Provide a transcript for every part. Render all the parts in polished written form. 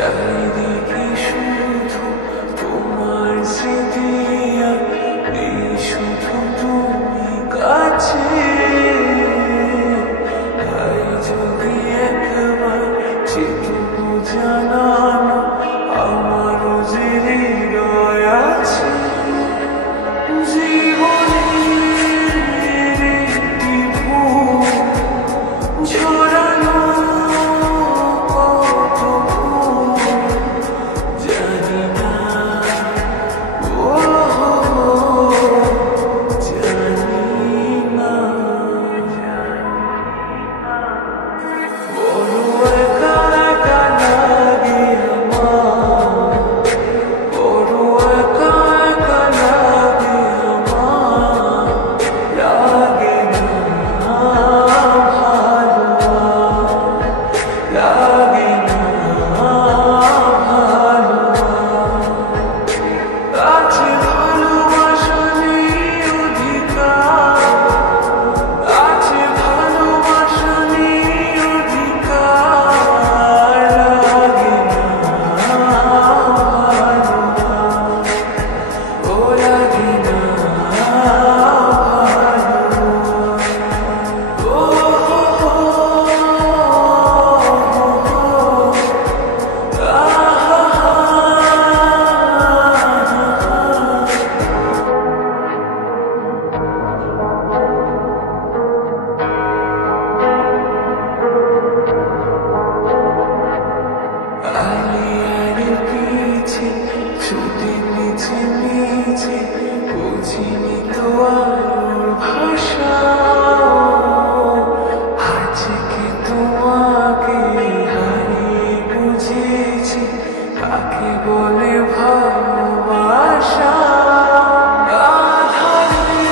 চারিদিকে শুধু তোমার স্মৃতি আর এই শুধু তুমি কাছে। তাই যদি একবার যেটুকু জানানো আমারও যে হৃদয় আছে, জীবনের একটি ভুল ঝরানো কত ফুল জানি না, ও জানি না। বড় একা একা লাগে আমার, বড় একা একা লাগে আমার, লাগে না ভালো, লাগে না ভালো। আছে ভালোবাসা নেই অধিকার, আছে ভালোবাসা নেই অধিকার, লাগে না ভালো, ও লাগে না আলিয়ার পিছে ছুটে মিছে মিছে বুঝিনি তো আলোর ভাষা। আজকে তোমাকে হারিয়ে বুঝেছি কাকে বলে ভালোবাসা। আধারে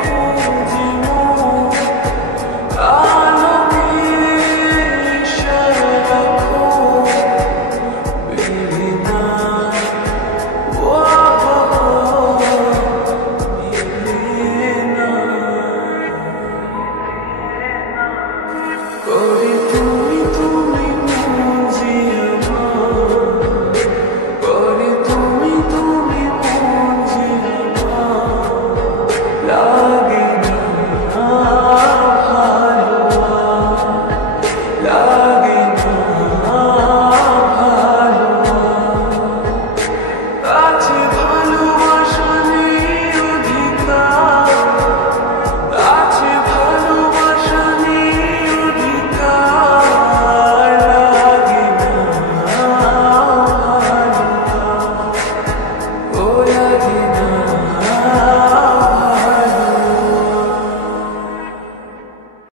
খুঁজে মুখ আলোকে সারাক্ষণ বেড়ে না, ও মেলে না। করে তুমি তুমি মন যে আমার, করে তুমি তুমি মন যে আমার, লাগে না ভালো, লাগে